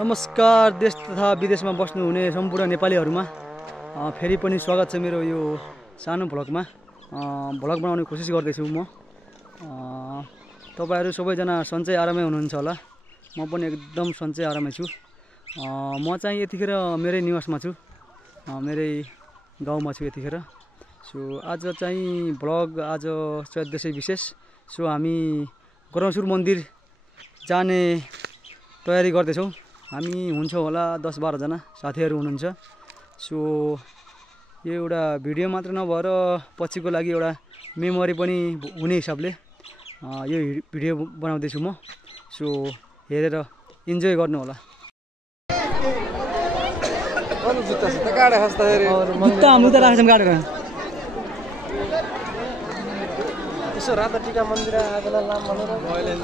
नमस्कार देश तथा विदेशमा बस्नुहुने सम्पूर्ण नेपालीहरुमा फेरि पनि स्वागत छ मेरो यो सानो भ्लगमा। भ्लग बनाउने कोसिस गर्दैछु म। तपाईहरु सबैजना सन्चै आरामै हुनुहुन्छ होला। म पनि एकदम सन्चै आरामै छु। म चाहिँ यतिखेर मेरै निवासमा छु, मेरै गाउँमा छु यतिखेर। सो आज चाहिँ भ्लग आज दशैं विशेष। सो हामी गरौसुर मन्दिर जाने तयारी गर्दैछौं। हामी हुन्छौं होला 10-12 जना साथीहरु हुनुहुन्छ। सो यो एउटा भिडियो मात्र नभएर पछिको लागि एउटा मेमोरी पनि हुने हिसाबले यो भिडियो बनाउँदै छु म। सो हेरेर इन्जोय गर्नु होला। अरु जुत्ता त काडे खस्ता फेरि जुत्ता हामी त राखेछौं काडेर। यसो राता टीका मन्दिर आगला लाम भनेर मैले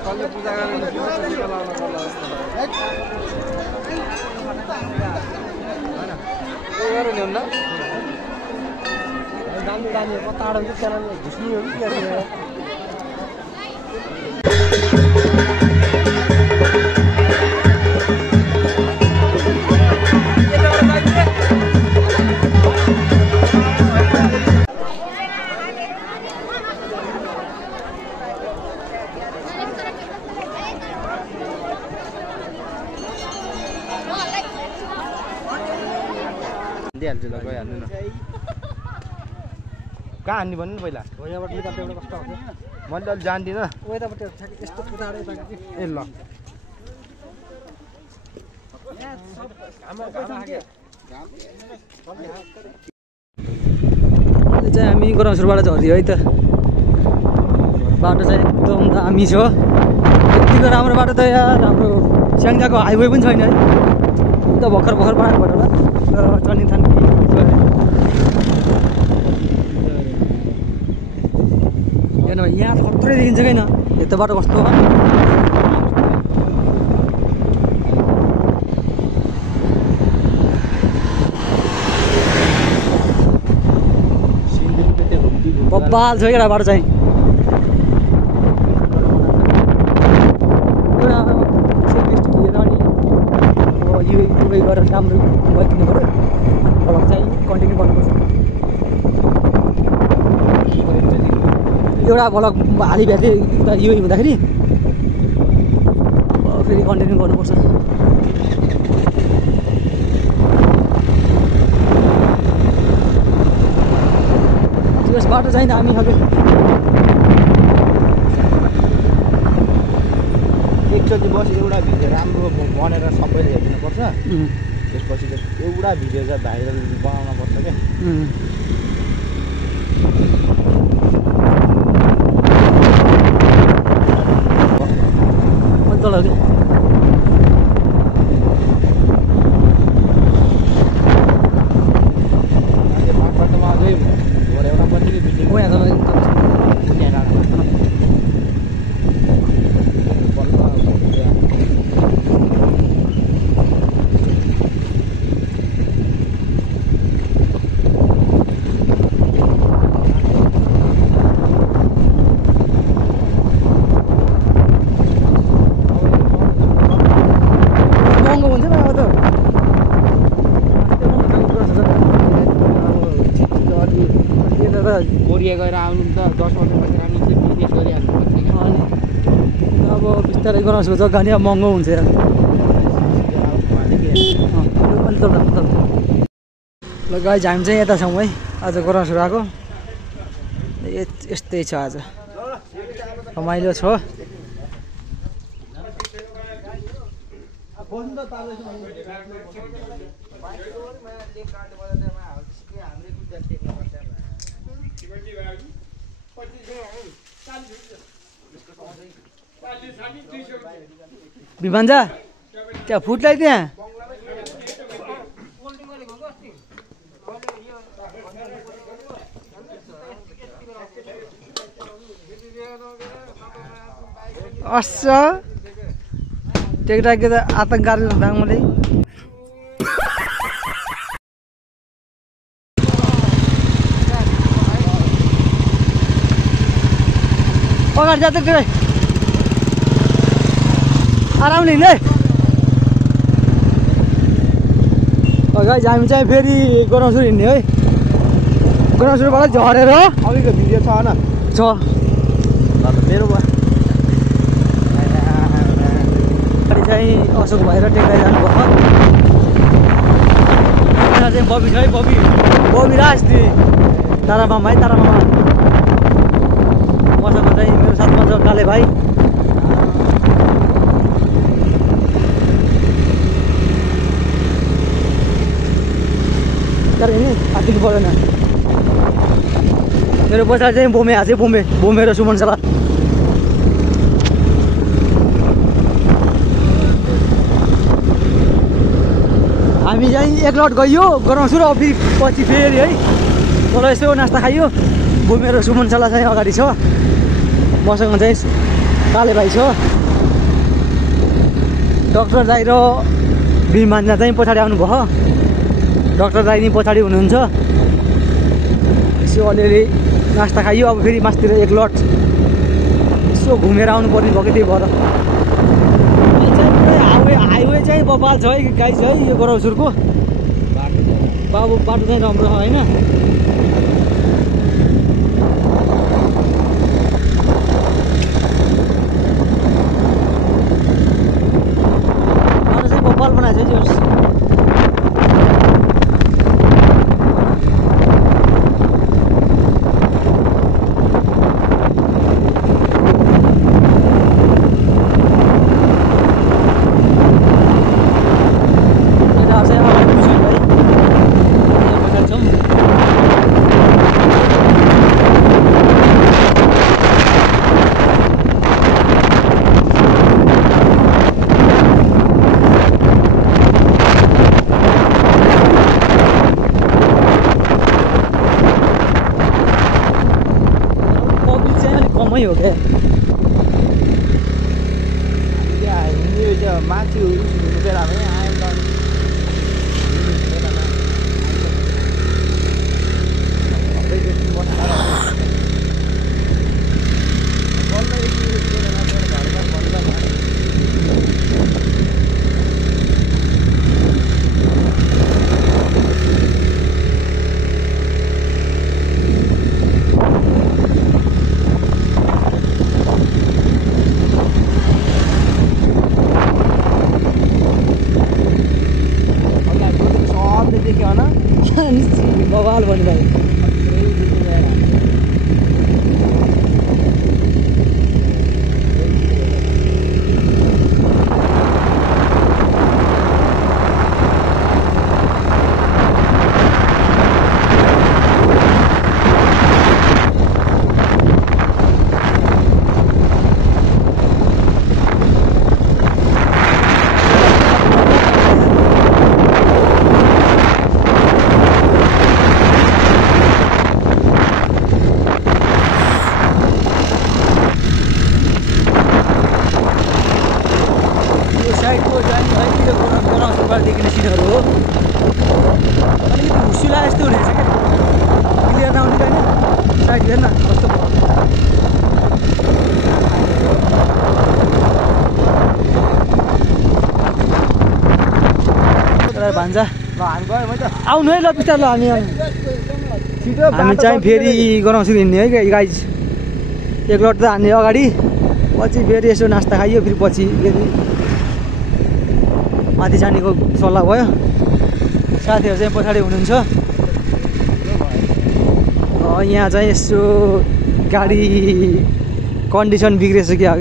कहिले पूजा गर्ने टीका लाउन पर्ला जस्तो लाग्यो। हैन के गरे नि भन्दा दामी दामी पत्ताडा हुन्छ त्यसले घुस्नी हो नि त्यहाँ। दिइहाल्छु ल गइहाल्नु न। कहाँ हान्ने भन्नु नि पहिला? यहाँबाट निकाल्दा एउटा कस्तो हुन्छ? मैले त अलि जान्दिनँ। यताबाट यस्तो कुदाएर यता ए ल चाहिँ हामी गरौसुरबाट झर्दियो है त। बाटो चाहिँ एकदम दामी छ। यतिको राम्रो बाटो त यार हाम्रो स्याङ्जाको हाइवे पनि छैन है। त भर्खर बनाएको होला चल्ने थान यहाँ खत्रै देखिन्छ किन यता बाटो कस्तो बब्बाल छ क्या बाटो चाहिँ। यो गरेर राम्रो भइदिनु पऱ्यो। भ्लग चाहिँ कन्टिन्यू गर्नुपर्छ। एउटा भ्लग हालिभ्याथे यो हुँदाखेरि फेरि कन्टिन्यू गर्नुपर्छ। त्यस बाटो चाहिँ दामी खालको। एकचोटि बस एउटा भिडियो राम्रो बनेर सबैले हेर्नुपर्छ। त्यसपछि एउटा भिडियो चाहिँ भाइरल बनाउन पर्छ क्या। मजा लाग्यो। बाटोमा गयो एउटा पनि भिडियो कोरिया गएर आउनु त 10 वर्षपछि आउनु चाहिँ विदेश गरिहाल्नु पर्छ नि। अब बिस्तारै गराउँछु जग्गा नि अब महँगो हुन्छ यार। ल गाइज हामी चाहिँ यता छौँ है। आज गराउँछु आएको यस्तै छ। आज रमाइलो छ। विभान्जा त्यहाँ फुटलाई त्यहाँ अस टेक्टा के त आतंककारी डाङले अगाडि जाँदै गए आरामले हिँड्दै गाइस हामी चाहिँ फेरि गराउँछु हिँड्ने है गराउँछुबाट झरेर अघिको भिडियो छ होइन छ मेरो गाडी चाहिँ अशोक भएर टेक्दै जानुभयो चाहिँ बबी छ है बबी राज तारा मामा है तारा मामा मसँग चाहिँ मेरो साथमा छ काले भाइ आतिनु परेन मेरो पछाडि चाहिँ बोमे आएको बोमे र सुमन सला हामी चाहिँ एक लट गइयो गराउँछु र फेरि पछि फेरि है तल यसो नास्ता खाइयो बोमे र सुमन सला चाहिँ अगाडि छ मसँग चाहिँ काले भाइ छ डाक्टर दाइ र बिमान्जा चाहिँ पछाडि आउनुभयो डाक्टर दाइ नि पछाडि हुनुहुन्छ यसो अलिअलि नास्ता खाइयो अब फेरि मासतिर एक लट यसो घुमेर आउनु पर्ने भयो कि त्यही भएर हाइवे चाहिँ बबाल छ है गाई छ है यो गराउँछुरको बाटो चाहिँ राम्रो छ होइन बाटो चाहिँ बबाल बनाएको छ है हो क्या माथि बेलामा आयो बवाल बनिरहेको देखिने सिनहरू हो अलिकति हुसिला यस्तो हुनेछ क्या क्लियर नआउने होइन साइड हेर्न कस्तो भान्जा आउनु है ल बिस्तारै ल हामी चाहिँ फेरि गराउँछु हिँड्ने है गाइज एक लट त हान्ने अगाडि पछि फेरि यसो नास्ता खाइयो फेरि पछि फेरि माथि जानेको सल्लाह भयो साथीहरू चाहिँ पछाडि हुनुहुन्छ यहाँ चाहिँ यसो गाडी कन्डिसन बिग्रेछ क्या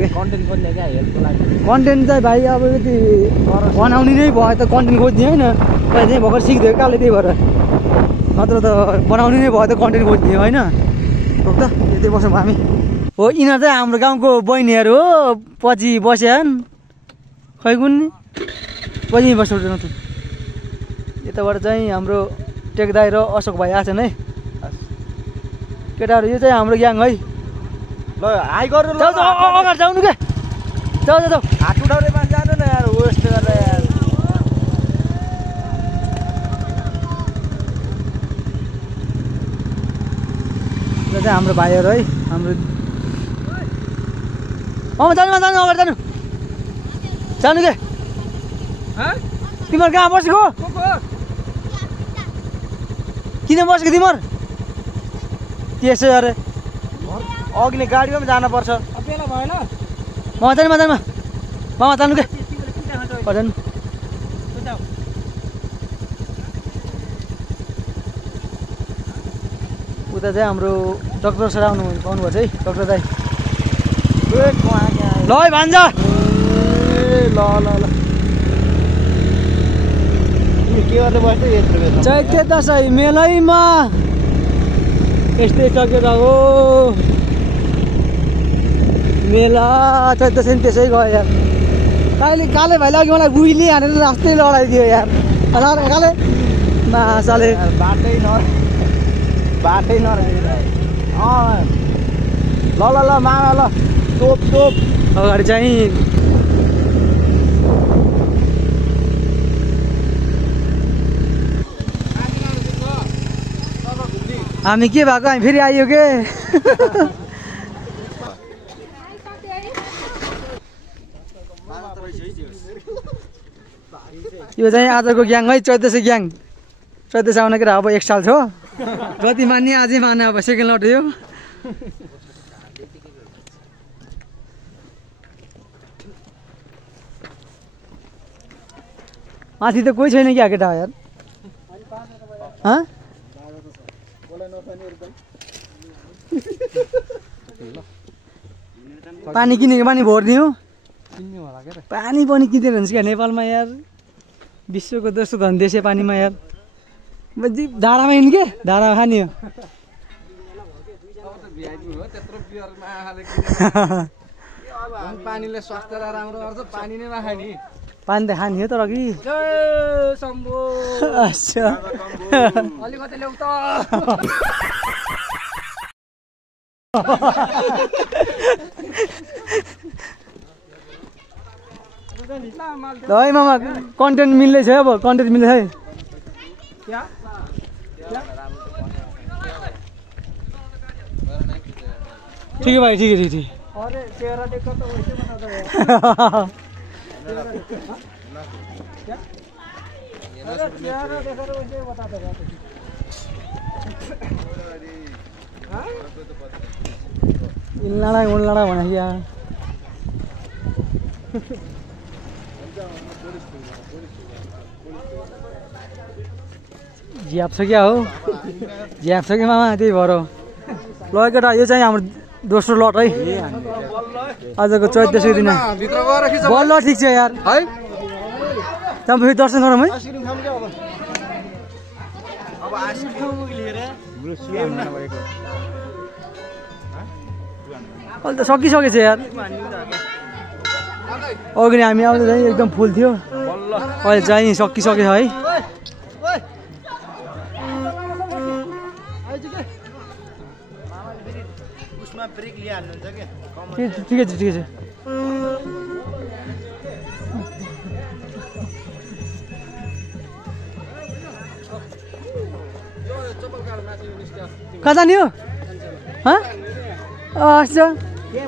कन्टेन्ट चाहिँ भाइ अब यति बनाउने नै भयो त कन्टेन्ट खोज्ने होइन अहिले चाहिँ भर्खर सिक्दियो काले त्यही भएर नत्र त बनाउने नै भयो त कन्टेन्ट खोज्ने होइन हो त यति बस्छौँ हामी हो यिनीहरू चाहिँ हाम्रो गाउँको बहिनीहरू हो पछि बस्यान् खै कुन पछि बस्नु न त यताबाट चाहिँ हाम्रो टेकदाई र अशोक भाइ आछन् है केटाहरू यो चाहिँ हाम्रो ग्याङ है ल हाई गर्नु ल अगाडि जाउनु क्या जाऊ जाऊ हात उठाउने मान्छे जानु न यार वेस्ट गरेर यार यो चाहिँ हाम्रो भाइहरू है हाम्रो जानु जानु अगाडि जानु जानु के तिमीहरू कहाँ बसेको किन बसेको तिमीहरू त्यसो अरे अघि नै गाडीमा पनि जानुपर्छ बेला भएन जानु मामा जानु के जानु उता चाहिँ हाम्रो डक्टर सर पाउनुभएको छ है डक्टर दाई ल है भान्जा ल ल ल के गर्दै बस्दै यत्रो बेला चैते दसैँ मेलैमा यस्तै टकेर हो मेला चैते दसैँ त्यसै गयो यार काले भाइले अघि मलाई गुइली हानेर जस्तै लडाइदियो यार काले मासाले बाटै नरहे ल ल ल मामा ल टोप अगाडि चाहिँ हामी के भएको हामी फेरि आइयो के यो चाहिँ आजको ग्याङ है 1400 ग्याङ 1400 आउन के अब 1 साल छ जति मान्ने अझै माने अब सेकेन्ड लट यो माथि त कोही छैन क्या केटा यार पानी किनेको पानी भर्ने हो पानी पनि किनेर हुन्छ क्या नेपालमा यार विश्वको दोस्रो धन देश पानीमा यार धारामा हिँड्ने के धारामा खाने हो पानीले स्वास्थ्यलाई राम्रो गर्छ पानी नै नखाने पानी त खाने हो तर कि अलिकति ल्याउ त ल है मामा कन्टेन्ट मिल्दैछ अब कन्टेन्ट मिल्दैछ है ठीक है भाई ठीक है अरे चेहरा देखो तो वैसे बना दो चेहरा देखो तो वैसे बता दो लड़ा बना यार ज्याप छ क्या हो ज्याप छ कि मामा त्यही भएर ल केटा यो चाहिँ हाम्रो दोस्रो लट है आजको 1400 दिन बल्ल ठिक छ यार है तपाईँ फेरि दर्शन गरौँ है अहिले त सकिसकेछ यार अघि नै हामी आउँदा चाहिँ एकदम फुल थियो अहिले चाहिँ सकिसकेछ है ठिकै छ कहाँ जाने हो अच्छा यो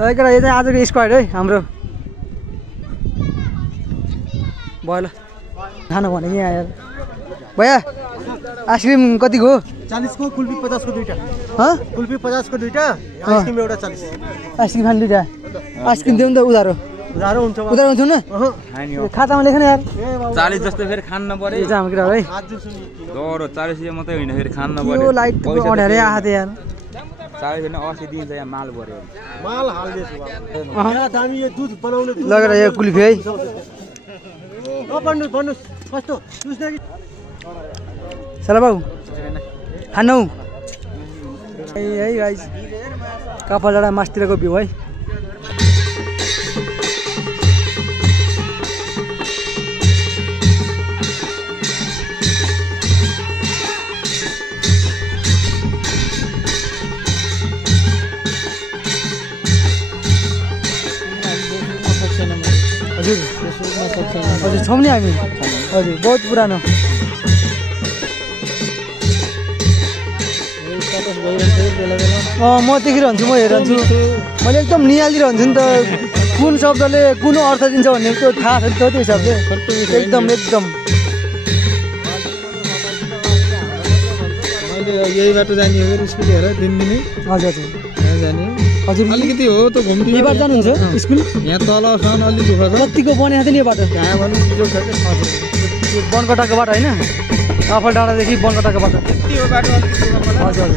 चाहिँ आजको स्क्वाड है हाम्रो भयो ल खानु भने कि यार भैया आइसक्रिम कतिको 40 को कुल्फी 50 को दुईटा कुल्फी 50 को दुईटा आइसक्रिम एउटा 40 आइसक्रिम खानु दुईटा आइसक्रिम देऊ नि त उधारो हुन्छ उधारो हुन्छ न खातामा लेख्न यार 40 जस्तो फेरि खान नपर्यो यो चाहिँ हाम्रो केटा है दरो 40 मात्रै होइन फेरि खान नपर्यो यो लाइट अड्यारै आहा त यार 40 हैन 80 दिन्छ यहाँ माल पर्यो माल हाल्दैछु यहाँ दामी यो दुध बनाउने लगेर यो कुल्फी है भन्नुहोस् कस्तो जुस देखि सला बाबु खानौ है गाइस काफल डाँडा मास्तिरको भ्यू है हजुर हजुर छौँ नि हामी हजुर बहुत पुरानो म देखिरहन्छु म हेरन्छु मैले एकदम निहालिरहन्छु नि त कुन शब्दले कुन अर्थ दिन्छ भन्ने त्यो थाहा छ नि त त्यो हिसाबले एकदम एकदम मैले यही बाटो जाने हो स्कुल हेर दिनदिनै हजुर हजुर जाने हजुर अलिकति हो त घुम्नु यही बाटो जानुहुन्छ स्कुल यहाँ तलसम्म अलि दुःख छ कतिको बनेको थियो नि यो बाटो कहाँ भन्नु जो छ यो बनकटाको बाटो होइन काफल डाँडादेखि बनकटाको बाटो त्यो बाटो अलिकति दुःख पर्ला हजुर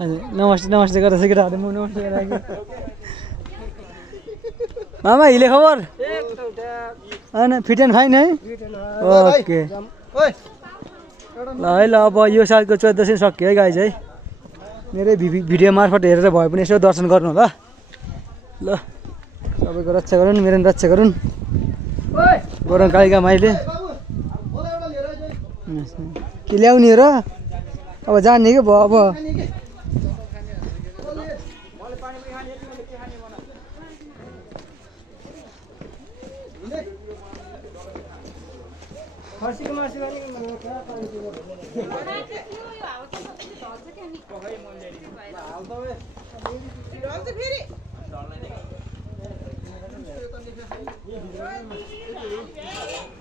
हजुर नमस्ते नमस्ते गरेर केटाहरू म नमस्ते गरेर मामा हिले खबर होइन फिट एन्ड फाइन है ओके ल है ल अब यो सालको 14 चाहिँ सक्यो है गाइज है मेरै भिडियो मार्फत हेरेर भए पनि यसो दर्शन गर्नु होला ल सबैको रक्षा गरून् मेरो पनि रक्षा गरून् गरौँ कालिका माइले के ल्याउने र अब जाने कि भयो अब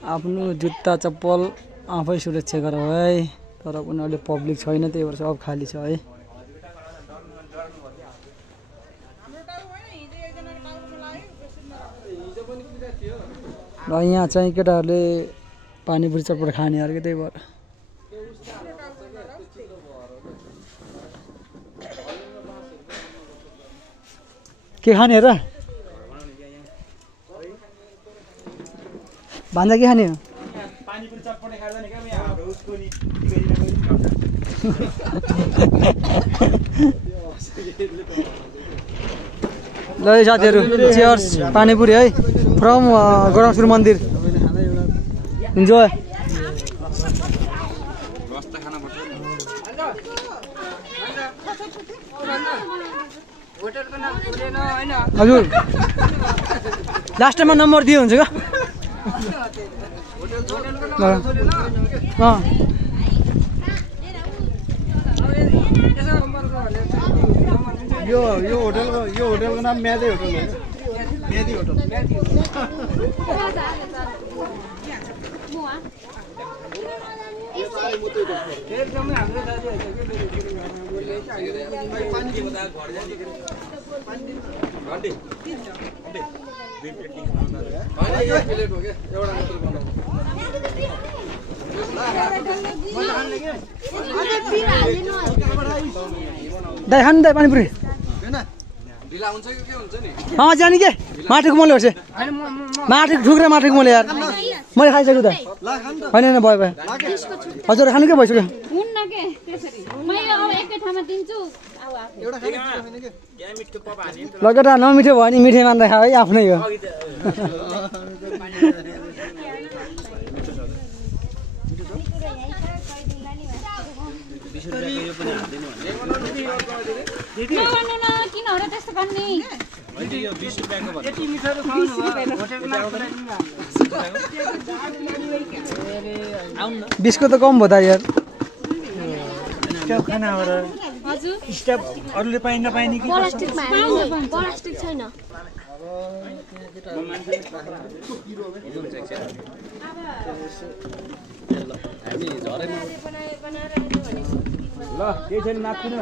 आफ्नो जुत्ता चप्पल आफै सुरक्षा गरौँ है तर पनि अहिले पब्लिक छैन त्यही भएर सब खाली छ है र यहाँ चाहिँ केटाहरूले पानीपुरी चटपट खाने अरे त्यही भएर के खाने र भान्जा के खाने हो ल साथीहरू चियर्स पानीपुरी है फ्रम गणेशपुर मन्दिर इन्जोय हजुर लास्ट टाइममा नम्बर दिए हुन्छ क्या यो होटलको नाम म्यादै होटल हो म्यादी होटल दाइ खानु दाइ पानीपुरी जाने के माटोको मोले होस् माटोको ठुक्रे माटोको मोले यार मैले खाइसक्छु त होइन होइन भयो भयो हजुर खानु के भइसक्यो ल केटा नमिठो भयो नि मिठै मान्दा खा है आफ्नै हो बिस्को त कम भयो त यार स्टप खाना हो र स्टप अरूले पाइन नपाइने कि प्लास्टिक छैन ल केही छैन नाच्नु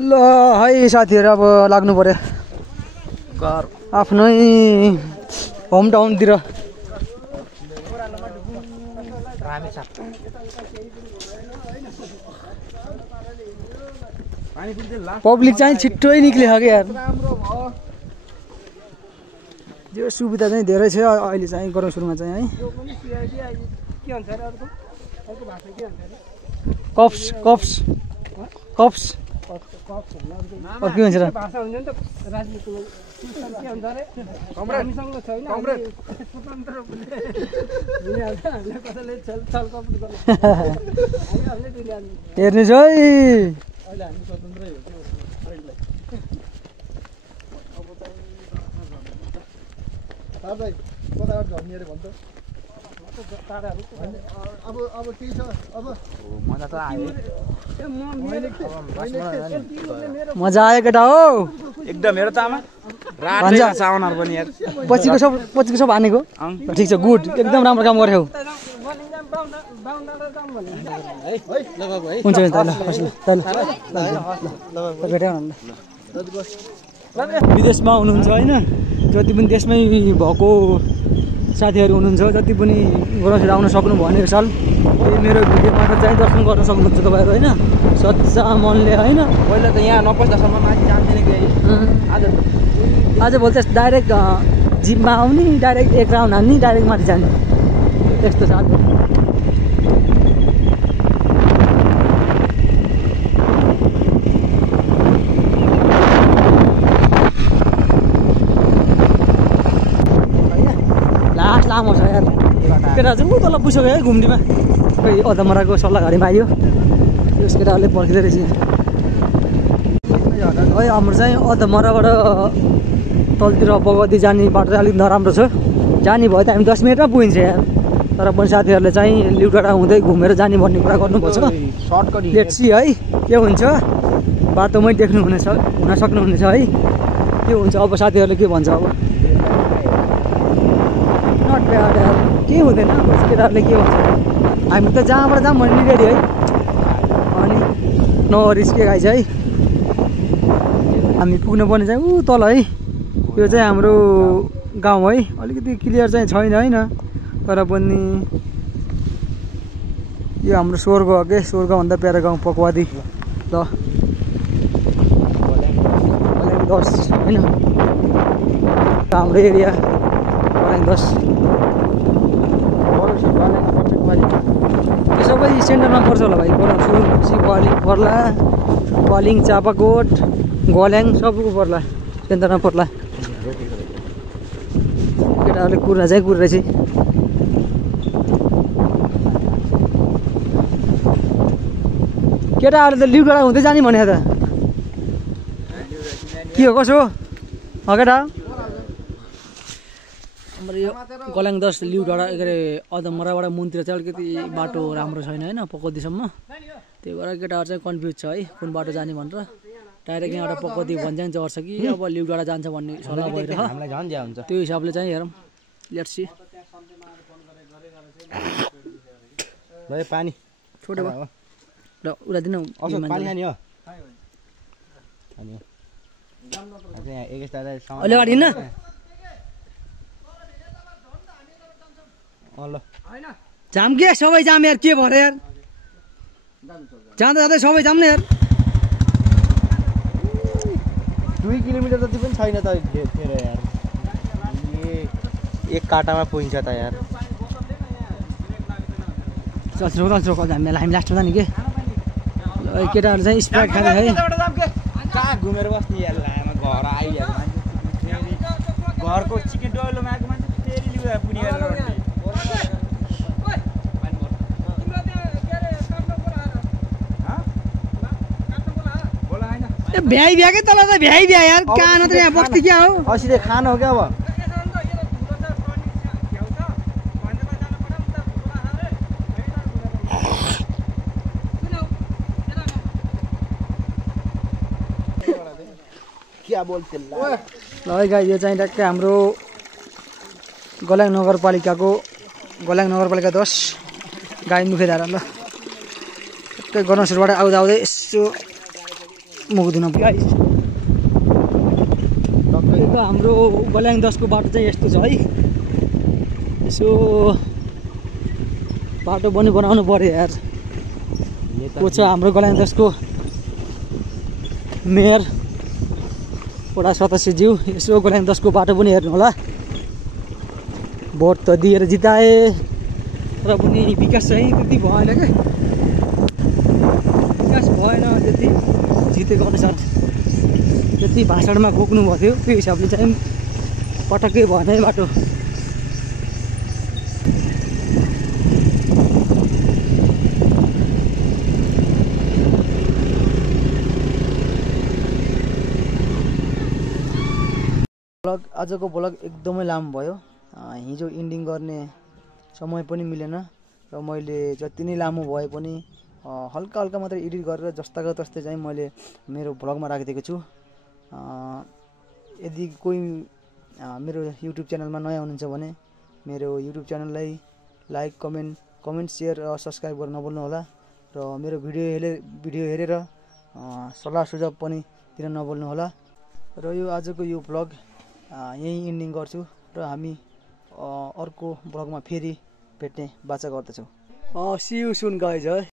ल है साथीहरू अब लाग्नु पर्यो घर आफ्नै होम टाउनतिर पब्लिक चाहिँ छिट्टै निक्ल्यो कि यार यो सुविधा चाहिँ धेरै छ अहिले चाहिँ गरौँ सुरुमा चाहिँ है कप्स कप्स कप्स के भन्छ र हेर्नुहोस् है अब केही छ अब मजा त आयो मजा आयो केटा हो एकदम हेर त आमा रातै साउनहरु पनि यार पछिको सब हानेको ठिक छ गुड एकदम राम्रो काम गर्यौ हुन्छ त ल विदेशमा हुनुहुन्छ हैन जति पनि देशमै भएको साथीहरू हुनुहुन्छ जति पनि गराउँछ आउन सक्नु भनेको साल यही मेरो भिडियोबाट चाहिँ दर्शन गर्न सक्नुहुन्छ तपाईँहरू हैन सच्चा मनले हैन पहिला त यहाँ नपस्दासम्म माथि जान्थेन कि आज भोलि चाहिँ डाइरेक्ट जिपमा आउने डाइरेक्ट एक राउन्ड हान्ने डाइरेक्ट माथि जाने त्यस्तो छ लामो छ यार केटा चाहिँ ऊ तल पुगिसक्यो है घुम्तीमा खोइ अधमराको सल्लाहघारीमा आयो त्यस केटाहरूले पर्खिँदै रहेछ है हाम्रो चाहिँ अधमराबाट तलतिर बगती जाने बाटो चाहिँ अलिक नराम्रो छ जाने भयो त हामी 10 मिनटमा पुगिन्छ यार तर पनि साथीहरूले चाहिँ लिउडाँडा हुँदै घुमेर जाने भन्ने कुरा गर्नुपर्छ सर्टकट लेट्स सी है के हुन्छ बाटोमै देख्नु हुन सक्नुहुनेछ है के हुन्छ अब साथीहरूले के भन्छ अब नट ब्याड यार के हुँदैन केटाहरूले के भन्छ हामी त जहाँबाट जाऊँ भन्ने रेडी है अनि नरिस्के गाई चाहिँ हामी पुग्नुपर्ने चाहिँ ऊ तल है यो चाहिँ हाम्रो गाउँ है अलिकति क्लियर चाहिँ छैन होइन तर पनि यो हाम्रो स्वर्ग हो के स्वर्गभन्दा प्यारो गाउँ पकवादी ल 10 होइन हाम्रो एरिया 10 यो सबै सेन्टरमा पर्छ होला भाइ बरङसुर सिपवालिङ पर्ला वालिङ चापाकोट गल्याङ सबको पर्ला सेन्टरमा पर्ला केटाहरूले कुर्ना चाहिँ कुरेछ केटाहरूले त लिउडाँडा हुँदै जाने भने त के हो कसो हो केटा हाम्रो यो गल्याङ 10 लिउडाँडा के अरे अधमराबाट मुनतिर चाहिँ अलिकति बाटो राम्रो छैन होइन पकौदीसम्म त्यही भएर केटाहरू चाहिँ कन्फ्युज छ है कुन बाटो जाने भनेर डाइरेक्ट यहाँबाट पकौदी भन्ज्याङ चढ्छ कि अब लिउडाँडा जान्छ भन्ने सल्लाह भइरहेको त्यो हिसाबले चाहिँ हेरौँ लेट्स सी ल पानी छोटो भयो ल उडा दिन पानी खाने हो अहिले अगाडि हिँड्न जाम के सबै जाम यार के भएर यार जाँदा जाँदै सबै जाम न यार 2 किलोमिटर जति पनि छैन त तेरो यार एक काटामा पुगिन्छ त यार चल्छ हामी लास्टमा जाने के केटाहरू चाहिँ स्प्राइट खाने है कहाँ घुमेर बस्ने यार लामा घर आइहाल्छ घरको चिकन डोइलो मागेको मान्छे फेरि लिएर पुनि भ्याइ भ्या के तल त भ्याइ भ्या यार कहाँ नत्र यहाँ बस्ती क्या हो असिधै खान हो क्या अब क्या बोल्थे ल है गाई यो चाहिँ ट्याक्कै हाम्रो गल्याङ नगरपालिका 10 गाई मुखेधारा ल ट्याक्कै गणेशहरूबाट आउँदा आउँदै यसो मुख दिन गाई हाम्रो हाम्रो गल्याङ 10 को बाटो चाहिँ यस्तो छ है। यसो बाटो पनि बनाउनु पर्यो यार। को छ हाम्रो गल्याङ 10 को मेयर वडा सदस्यज्यू। यसो गल्याङ 10 को बाटो पनि हेर्नु होला। भोट त दिएर जिताए तर पनि विकास चाहिँ त्यति भएन क्या। विकास भएन त्यति जितेको अनुसार त्यति भाषणमा खोक्नु भएको थियो। त्यो हिसाबले चाहिँ पटक्कै भएन है बाटो। आजको ब्लग एकदमै लामो भयो। हिजो इन्डिङ गर्ने समय पनि मिलेन र मैले जति नै लामो भए पनि हल्का हल्का मात्रै एडिट गरेर जस्ताको तस्तै चाहिँ मैले मेरो ब्लगमा राखिदिएको छु। यदि कोही मेरो युट्युब च्यानलमा नयाँ हुनुहुन्छ भने मेरो युट्युब च्यानललाई लाइक कमेन्ट सेयर र सब्सक्राइब गर्न नभुल्नु होला। र मेरो भिडियो हेरेर सल्लाह सुझाव पनि दिन नभुल्नु होला। र यो आजको यो ब्लग यही इन्डिङ गर्छु र हामी अर्को ब्लगमा फेरि भेट्ने बाचा गर्दछौँ। सी यू सुन गाइज है।